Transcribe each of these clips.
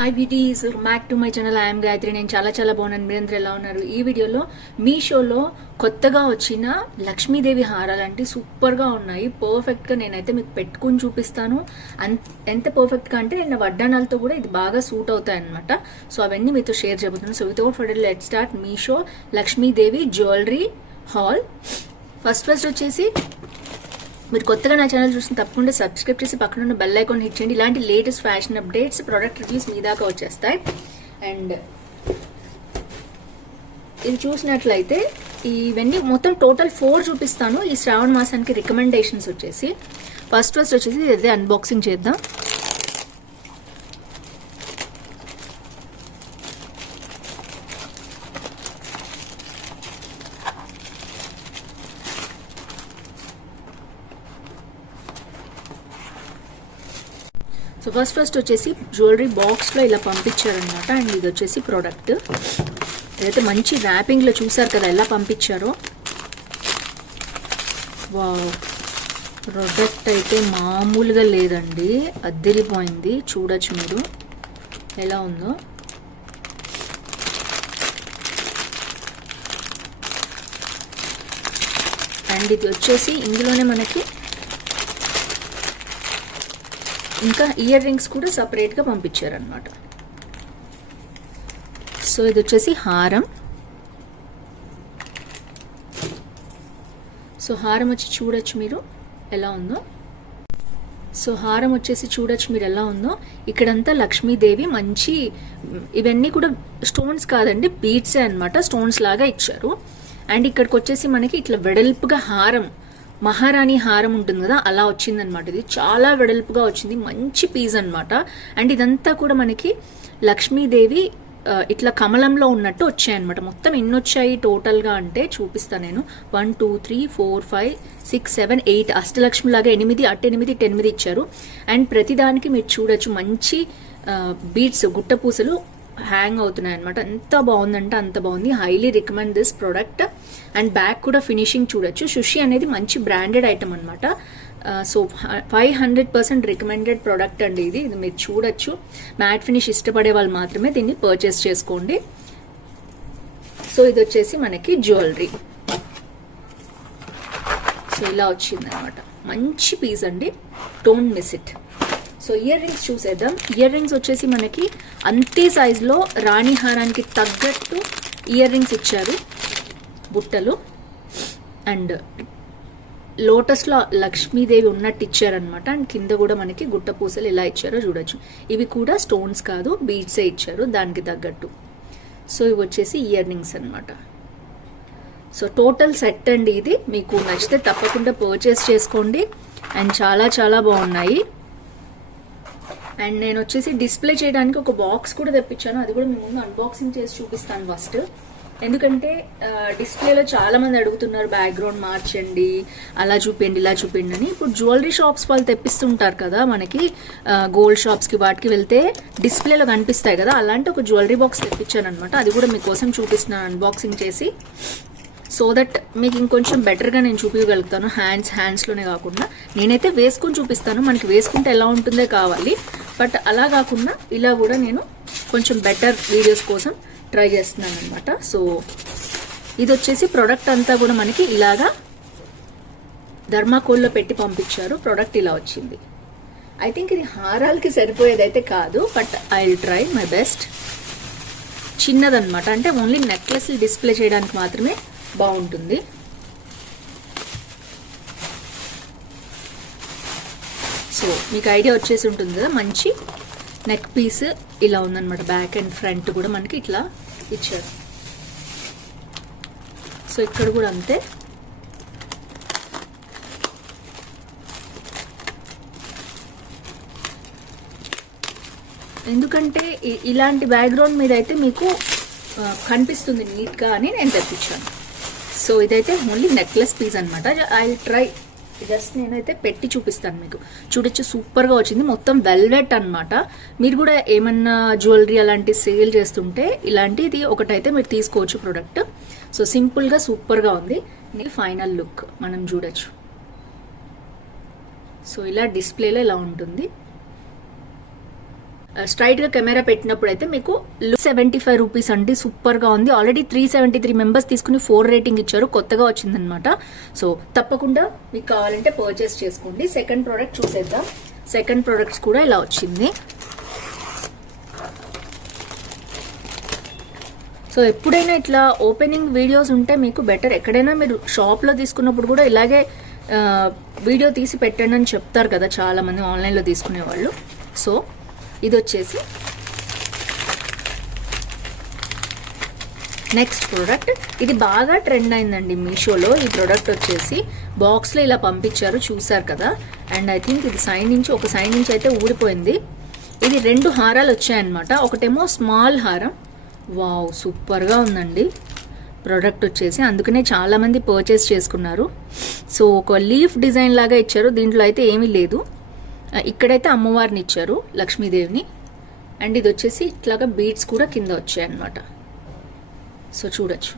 Hi beauties, welcome back to my channel. I'm Gayatri. నేను చాలా బాగున్నాను. మీరందరూ ఎలా ఉన్నారు? ఈ వీడియోలో మీషోలో కొత్తగా వచ్చిన లక్ష్మీదేవి హారాలంటే సూపర్గా ఉన్నాయి. పర్ఫెక్ట్గా నేనైతే మీకు పెట్టుకుని చూపిస్తాను. ఎంత పర్ఫెక్ట్గా అంటే నేను వడ్డానాలతో కూడా ఇది బాగా సూట్ అవుతాయి అనమాట. సో అవన్నీ మీతో షేర్ చేయబోతున్నాను. So without further let start Meesho Lakshmidevi jewellery hall. First వచ్చేసి మీరు కొత్తగా నా ఛానల్ చూసిన తప్పకుండా సబ్స్క్రైబ్ చేసి పక్కన ఉన్న బెల్ ఐకాన్ హిట్ చేయండి. ఇలాంటి latest fashion updates, product reviews మీ దాకా వచ్చేస్తాయి. అండ్ ఇది చూసినట్లయితే ఇవన్నీ మొత్తం టోటల్ 4 చూపిస్తాను ఈ శ్రావణ మాసానికి. రికమెండేషన్స్ వచ్చేసి ఫస్ట్ వచ్చేసి ఇదే అన్బాక్సింగ్ చేద్దాం. సో ఫస్ట్ వచ్చేసి జ్యువెలరీ బాక్స్లో ఇలా పంపించారనమాట. అండ్ ఇది వచ్చేసి ప్రోడక్ట్. ఇదైతే మంచి ర్యాపింగ్లో చూసారు కదా ఎలా పంపించారో. వావ్, ప్రోడక్ట్ అయితే మామూలుగా లేదండి, అద్దరిపోయింది. చూడొచ్చు మీరు ఎలా ఉందో. అండ్ ఇది వచ్చేసి ఇందులోనే మనకి ఇంకా ఇయర్ రింగ్స్ కూడా సపరేట్గా పంపించారనమాట. సో ఇది వచ్చేసి హారం. సో హారం వచ్చి చూడొచ్చు మీరు ఎలా ఉందో. సో హారం వచ్చేసి చూడొచ్చు మీరు ఎలా ఉందో. ఇక్కడంతా లక్ష్మీదేవి మంచి, ఇవన్నీ కూడా స్టోన్స్ కాదండి, బీడ్సే అనమాట. స్టోన్స్ లాగా ఇచ్చారు. అండ్ ఇక్కడికి వచ్చేసి మనకి ఇట్లా వెడల్పుగా హారం, మహారాణి హారం ఉంటుంది కదా, అలా వచ్చిందనమాట. ఇది చాలా వెడల్పుగా వచ్చింది, మంచి పీస్ అనమాట. అండ్ ఇదంతా కూడా మనకి లక్ష్మీదేవి ఇట్లా కమలంలో ఉన్నట్టు వచ్చాయన్నమాట. మొత్తం ఎన్ని వచ్చాయి టోటల్గా అంటే చూపిస్తాను నేను. 1 2 3 4 5 6 7 8 అష్టలక్ష్మి లాగా 8, అటు 8 8 ఇచ్చారు. అండ్ ప్రతిదానికి మీరు చూడొచ్చు మంచి బీడ్స్, గుట్టపూసలు హ్యాంగ్ అవుతున్నాయి అనమాట. ఎంత బాగుందంటే అంత బాగుంది. Highly recommend this product. And back కూడా ఫినిషింగ్ చూడొచ్చు. సుషి అనేది మంచి బ్రాండెడ్ ఐటమ్ అనమాట. సో 500% రికమెండెడ్ ప్రోడక్ట్ అండి ఇది. ఇది మీరు చూడొచ్చు. మ్యాట్ ఫినిష్ ఇష్టపడే వాళ్ళు మాత్రమే దీన్ని పర్చేస్ చేసుకోండి. సో ఇది వచ్చేసి మనకి జ్యువెలరీ. సో ఇలా వచ్చింది అనమాట. మంచి పీస్ అండి, don't miss it. So ear rings చూసేద్దాం. ఇయర్ రింగ్స్ వచ్చేసి మనకి అంతే సైజులో రాణి హారానికి తగ్గట్టు ఇయర్ రింగ్స్ ఇచ్చారు, బుట్టలు. అండ్ లోటస్లో లక్ష్మీదేవి ఉన్నట్టు ఇచ్చారనమాట. అండ్ కింద కూడా మనకి గుట్ట పూసలు ఎలా ఇచ్చారో చూడొచ్చు. ఇవి కూడా స్టోన్స్ కాదు, బీడ్సే ఇచ్చారు దానికి తగ్గట్టు. సో ఇవి వచ్చేసి ఇయర్ రింగ్స్ అనమాట. సో టోటల్ సెట్ అండి ఇది. మీకు నచ్చితే తప్పకుండా పర్చేస్ చేసుకోండి. అండ్ చాలా బాగున్నాయి. అండ్ నేను వచ్చేసి డిస్ప్లే చేయడానికి ఒక బాక్స్ కూడా తెప్పించాను. అది కూడా మీ ముందు అన్బాక్సింగ్ చేసి చూపిస్తాను ఫస్ట్. ఎందుకంటే డిస్ప్లేలో చాలా మంది అడుగుతున్నారు బ్యాక్గ్రౌండ్ మార్చండి, అలా చూపించండి, ఇలా చూపించండి అని. ఇప్పుడు జ్యువెలరీ షాప్స్ వాళ్ళు తెప్పిస్తుంటారు కదా మనకి, గోల్డ్ షాప్స్కి వాటికి వెళ్తే డిస్ప్లేలో కనిపిస్తాయి కదా, అలాంటి ఒక జ్యువెలరీ బాక్స్ తెప్పించాను అనమాట. అది కూడా మీకోసం చూపిస్తున్నాను అన్బాక్సింగ్ చేసి. సో దట్ మీకు ఇంకొంచెం బెటర్గా నేను చూపించగలుగుతాను. హ్యాండ్స్లోనే కాకుండా నేనైతే వేసుకొని చూపిస్తాను. మనకి వేసుకుంటే ఎలా ఉంటుందే కావాలి, బట్ అలా కాకుండా ఇలా కూడా నేను కొంచెం బెటర్ వీడియోస్ కోసం ట్రై చేస్తున్నాను అనమాట. సో ఇది వచ్చేసి ప్రోడక్ట్ అంతా కూడా మనకి ఇలాగా ధర్మాకోల్లో పెట్టి పంపించారు. ప్రోడక్ట్ ఇలా వచ్చింది. ఐ థింక్ ఇది హారాలకి సరిపోయేదైతే కాదు, but I will try my best. చిన్నదనమాట, అంటే ఓన్లీ నెక్లెస్ డిస్ప్లే చేయడానికి మాత్రమే బాగుంటుంది. సో మీకు ఐడియా వచ్చేసి ఉంటుంది కదా, మంచి నెక్ పీస్ ఇలా ఉందన్నమాట. బ్యాక్ అండ్ ఫ్రంట్ కూడా మనకి ఇట్లా ఇచ్చారు. సో ఇక్కడ కూడా అంతే. ఎందుకంటే ఇలాంటి బ్యాక్గ్రౌండ్ మీద అయితే మీకు కనిపిస్తుంది నీట్గా అని నేను తెప్పించాను. సో ఇదైతే ఓన్లీ నెక్లెస్ పీస్ అనమాట. ఐ ట్రై జస్ట్ నేనైతే పెట్టి చూపిస్తాను మీకు. చూడొచ్చు, సూపర్గా వచ్చింది. మొత్తం వెల్వెట్ అనమాట. మీరు కూడా ఏమన్నా జ్యువెలరీ అలాంటి సేల్ చేస్తుంటే ఇలాంటిది ఒకటైతే మీరు తీసుకోవచ్చు ప్రోడక్ట్. సో సింపుల్గా సూపర్గా ఉంది. ఫైనల్ లుక్ మనం చూడొచ్చు. సో ఇలా డిస్ప్లేలో ఇలా ఉంటుంది. స్ట్రైట్గా కెమెరా పెట్టినప్పుడు అయితే మీకు 75 రూపీస్ అండి, సూపర్గా ఉంది. ఆల్రెడీ 373 మెంబర్స్ తీసుకుని 4 రేటింగ్ ఇచ్చారు, కొత్తగా వచ్చిందనమాట. సో తప్పకుండా మీకు కావాలంటే పర్చేస్ చేసుకోండి. సెకండ్ ప్రోడక్ట్ చూసేద్దాం. సెకండ్ ప్రోడక్ట్స్ కూడా ఇలా వచ్చింది. సో ఎప్పుడైనా ఇట్లా ఓపెనింగ్ వీడియోస్ ఉంటే మీకు బెటర్. ఎక్కడైనా మీరు షాప్లో తీసుకున్నప్పుడు కూడా ఇలాగే వీడియో తీసి పెట్టండి అని చెప్తారు కదా చాలామంది ఆన్లైన్లో తీసుకునే వాళ్ళు. సో ఇది వచ్చేసి నెక్స్ట్ ప్రోడక్ట్. ఇది బాగా ట్రెండ్ అయిందండి మీషోలో. ఈ ప్రోడక్ట్ వచ్చేసి బాక్స్లో ఇలా పంపించారు, చూసారు కదా. అండ్ ఐ థింక్ ఇది ఒక సైడ్ నుంచి అయితే ఊడిపోయింది. ఇది 2 హారాలు వచ్చాయన్నమాట. ఒకటేమో స్మాల్ హారం. వావ్, సూపర్గా ఉందండి ప్రోడక్ట్ వచ్చేసి. అందుకనే చాలామంది పర్చేస్ చేసుకున్నారు. సో ఒక లీఫ్ డిజైన్ లాగా ఇచ్చారు, దీంట్లో అయితే ఏమీ లేదు. ఇక్కడైతే అమ్మవారిని ఇచ్చారు, లక్ష్మీదేవిని. అండ్ ఇది వచ్చేసి ఇట్లాగా బీడ్స్ కూడా కింద వచ్చాయన్నమాట. సో చూడొచ్చు,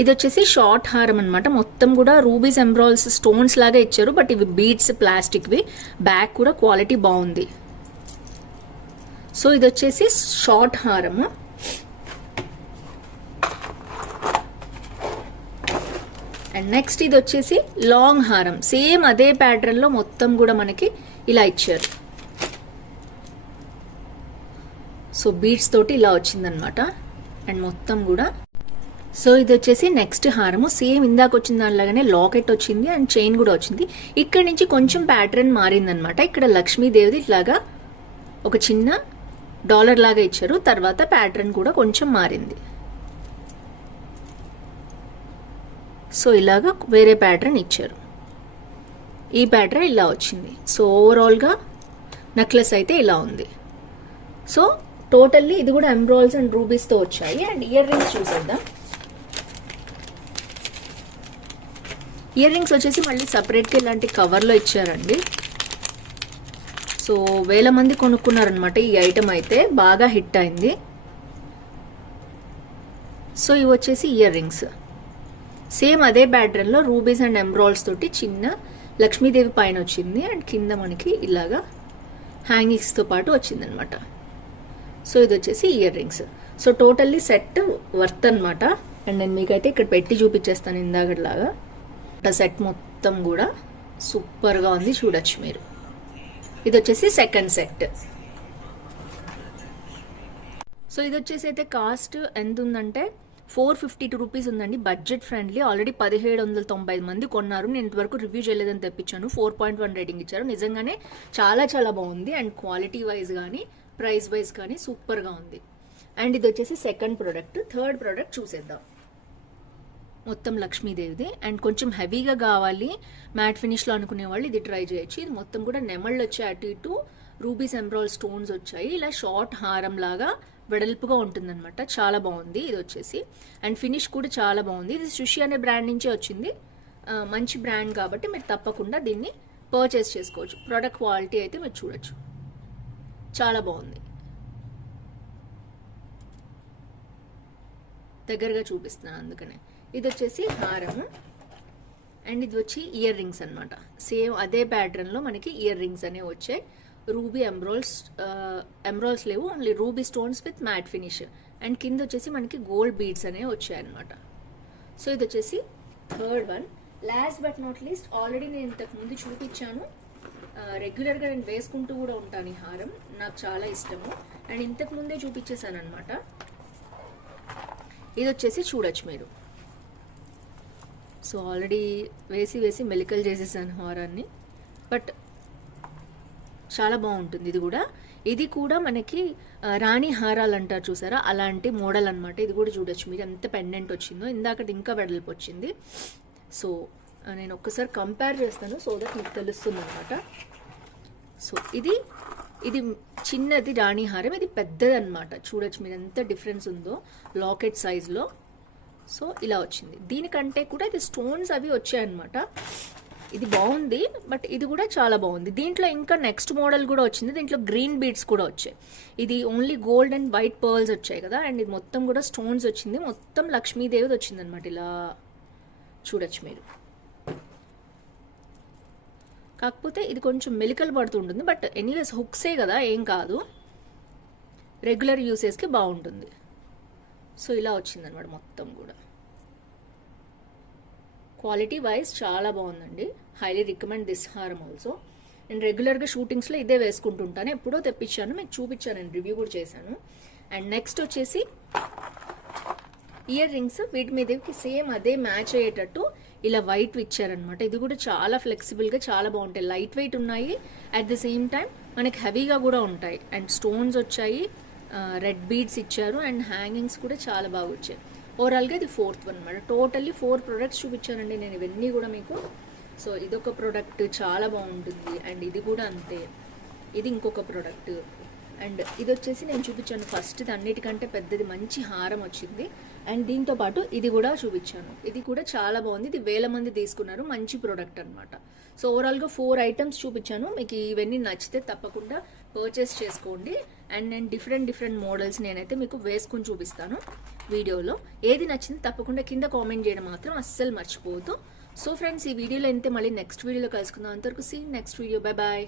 ఇది వచ్చేసి షార్ట్ హారం అనమాట. మొత్తం కూడా రూబీస్ ఎంబ్రాయిల్స్ స్టోన్స్ లాగా ఇచ్చారు, బట్ ఇవి బీడ్స్ ప్లాస్టిక్వి. బ్యాక్ కూడా క్వాలిటీ బాగుంది. సో ఇది వచ్చేసి షార్ట్ హారము. అండ్ నెక్స్ట్ ఇది వచ్చేసి లాంగ్ హారం. సేమ్ అదే ప్యాటర్న్లో మొత్తం కూడా మనకి ఇలా ఇచ్చారు. సో బీడ్స్ తోటి ఇలా వచ్చిందనమాట. అండ్ మొత్తం కూడా. సో ఇది వచ్చేసి నెక్స్ట్ హారము. సేమ్ ఇందాక వచ్చిన దానిలాగానే లాకెట్ వచ్చింది అండ్ చైన్ కూడా వచ్చింది. ఇక్కడ నుంచి కొంచెం ప్యాటర్న్ మారిందనమాట. ఇక్కడ లక్ష్మీదేవిది ఇట్లాగా ఒక చిన్న డాలర్ లాగా ఇచ్చారు, తర్వాత ప్యాటర్న్ కూడా కొంచెం మారింది. సో ఇలాగా వేరే ప్యాటర్న్ ఇచ్చారు. ఈ ప్యాటర్న్ ఇలా వచ్చింది. సో ఓవరాల్గా నెక్లెస్ అయితే ఇలా ఉంది. సో టోటల్లీ ఇది కూడా ఎంబ్రాయిల్స్ అండ్ రూబీస్తో వచ్చాయి. అండ్ ఇయర్ రింగ్స్ చూసేద్దాం. ఇయర్ రింగ్స్ వచ్చేసి మళ్ళీ సపరేట్గా ఇలాంటి కవర్లో ఇచ్చారండి. సో వేల మంది కొనుక్కున్నారనమాట ఈ ఐటమ్, అయితే బాగా హిట్ అయింది. సో ఇవి వచ్చేసి ఇయర్ రింగ్స్. సేమ్ అదే ప్యాటర్న్లో రూబీస్ అండ్ ఎంబ్రాయిల్స్ తోటి చిన్న లక్ష్మీదేవి పైన వచ్చింది. అండ్ కింద మనకి ఇలాగా హ్యాంగింగ్స్తో పాటు వచ్చిందనమాట. సో ఇది వచ్చేసి ear rings. So totally set worth అనమాట. అండ్ నేను మీకైతే ఇక్కడ పెట్టి చూపించేస్తాను ఇందాకలాగా. సెట్ మొత్తం కూడా సూపర్గా ఉంది, చూడొచ్చు మీరు. ఇది వచ్చేసి సెకండ్ సెట్. సో ఇది వచ్చేసి అయితే కాస్ట్ ఎంత ఉందంటే 452 రూపీస్ ఉందండి. Budget friendly. ఆల్రెడీ 1795 మంది కొన్నారు. నేను ఇంతవరకు రివ్యూ చేయలేదని తెప్పించాను. 4.1 రేటింగ్ ఇచ్చారు. నిజంగానే చాలా చాలా బాగుంది. అండ్ క్వాలిటీ వైజ్ కానీ ప్రైస్ వైజ్ కానీ సూపర్గా ఉంది. అండ్ ఇది వచ్చేసి సెకండ్ ప్రోడక్ట్. థర్డ్ ప్రోడక్ట్ చూసేద్దాం. మొత్తం లక్ష్మీదేవిది. అండ్ కొంచెం హెవీగా కావాలి మ్యాట్ ఫినిష్లో అనుకునే వాళ్ళు ఇది ట్రై చేయొచ్చు. ఇది మొత్తం కూడా నెమళ్ళు వచ్చాయి, అటు ఇటు రూబీస్ ఎంబ్రాయిల్ స్టోన్స్ వచ్చాయి. ఇలా షార్ట్ హారం లాగా వెడల్పుగా ఉంటుందన్నమాట. చాలా బాగుంది ఇది వచ్చేసి. అండ్ ఫినిష్ కూడా చాలా బాగుంది. ఇది సుషి అనే బ్రాండ్ నుంచే వచ్చింది. మంచి బ్రాండ్ కాబట్టి మీరు తప్పకుండా దీన్ని పర్చేస్ చేసుకోవచ్చు. ప్రోడక్ట్ క్వాలిటీ అయితే మీరు చూడొచ్చు, చాలా బాగుంది. దగ్గరగా చూపిస్తున్నాను అందుకనే. ఇది వచ్చేసి హారము. అండ్ ఇది వచ్చి ఇయర్ రింగ్స్ అనమాట. సేమ్ అదే ప్యాటర్న్లో మనకి ఇయర్ రింగ్స్ అనేవి వచ్చాయి. రూబీ ఎంబ్రాయిల్స్ లేవు, only ruby stones with mat finish. And కింద వచ్చేసి మనకి గోల్డ్ బీడ్స్ అనేవి వచ్చాయన్నమాట. సో ఇది వచ్చేసి third one. Last but not least, already నేను ఇంతకు ముందు చూపించాను. రెగ్యులర్గా నేను వేసుకుంటూ కూడా ఉంటాను ఈ హారం, నాకు చాలా ఇష్టము. అండ్ ఇంతకు ముందే చూపించేసాను అనమాట. ఇది వచ్చేసి చూడొచ్చు మీరు. సో ఆల్రెడీ వేసి మెలికలు చేసేసాను హారాన్ని, బట్ చాలా బాగుంటుంది ఇది కూడా. ఇది కూడా మనకి రాణి హారాలు అంటారు చూసారా, అలాంటి మోడల్ అనమాట. ఇది కూడా చూడొచ్చు మీరు ఎంత పెండెంట్ వచ్చిందో. ఇందాక ఇంకా వెడల్పు వచ్చింది. సో నేను ఒక్కసారి కంపేర్ చేస్తాను సో దట్ మీకు తెలుస్తుంది అనమాట. సో ఇది చిన్నది రాణి హారం, ఇది పెద్దది అనమాట. చూడొచ్చు మీరు ఎంత డిఫరెన్స్ ఉందో లాకెట్ సైజ్లో. సో ఇలా వచ్చింది. దీనికంటే కూడా ఇది స్టోన్స్ అవి వచ్చాయన్నమాట. ఇది బాగుంది, బట్ ఇది కూడా చాలా బాగుంది. దీంట్లో ఇంకా నెక్స్ట్ మోడల్ కూడా వచ్చింది. దీంట్లో గ్రీన్ బీడ్స్ కూడా వచ్చాయి. ఇది only gold and white pearls వచ్చాయి కదా, అండ్ ఇది మొత్తం కూడా స్టోన్స్ వచ్చింది. మొత్తం లక్ష్మీదేవిది వచ్చింది అనమాట. ఇలా చూడొచ్చు మీరు. కాకపోతే ఇది కొంచెం మెలికలు పడుతుంటుంది, బట్ ఎనీవేస్ హుక్సే కదా, ఏం కాదు. రెగ్యులర్ యూసేజ్కి బాగుంటుంది. సో ఇలా వచ్చిందనమాట మొత్తం కూడా. క్వాలిటీ వైజ్ చాలా బాగుందండి. హైలీ రికమెండ్ దిస్ హారం ఆల్సో. నేను రెగ్యులర్గా షూటింగ్స్లో ఇదే వేసుకుంటుంటాను. ఎప్పుడో తెప్పించాను, మీకు చూపించాను, నేను రివ్యూ కూడా చేశాను. అండ్ నెక్స్ట్ వచ్చేసి ఇయర్ రింగ్స్. వీటి మీదకి సేమ్ అదే మ్యాచ్ అయ్యేటట్టు ఇలా వైట్ ఇచ్చారనమాట. ఇది కూడా చాలా ఫ్లెక్సిబుల్గా చాలా బాగుంటాయి. లైట్ వెయిట్ ఉన్నాయి, అట్ ద సేమ్ టైం మనకి హెవీగా కూడా ఉంటాయి. అండ్ స్టోన్స్ వచ్చాయి, రెడ్ బీడ్స్ ఇచ్చారు, అండ్ హ్యాంగింగ్స్ కూడా చాలా బాగా వచ్చాయి. ఓవరాల్గా ఇది 4th వన్ అనమాట. టోటల్లీ 4 ప్రొడక్ట్స్ చూపించానండి నేను ఇవన్నీ కూడా మీకు. సో ఇదొక ప్రోడక్ట్ చాలా బాగుంటుంది, అండ్ ఇది కూడా అంతే. ఇది ఇంకొక ప్రోడక్ట్, అండ్ ఇది వచ్చేసి నేను చూపించాను ఫస్ట్, అన్నిటికంటే పెద్దది మంచి హారం వచ్చింది. అండ్ దీంతో పాటు ఇది కూడా చూపించాను, ఇది కూడా చాలా బాగుంది. ఇది 1000 మంది తీసుకున్నారు, మంచి ప్రోడక్ట్ అనమాట. సో ఓవరాల్గా 4 ఐటమ్స్ చూపించాను. మీకు ఇవన్నీ నచ్చితే తప్పకుండా పర్చేస్ చేసుకోండి. అండ్ నేను డిఫరెంట్ మోడల్స్ నేనైతే మీకు వేసుకుని చూపిస్తాను వీడియోలో. ఏది నచ్చింది తప్పకుండా కింద కామెంట్ చేయడం మాత్రం అస్సలు మర్చిపోవద్దు. సో ఫ్రెండ్స్, ఈ వీడియోలో అయితే మళ్ళీ నెక్స్ట్ వీడియోలో కలుసుకుందాం. అంతవరకు see next video. Bye bye.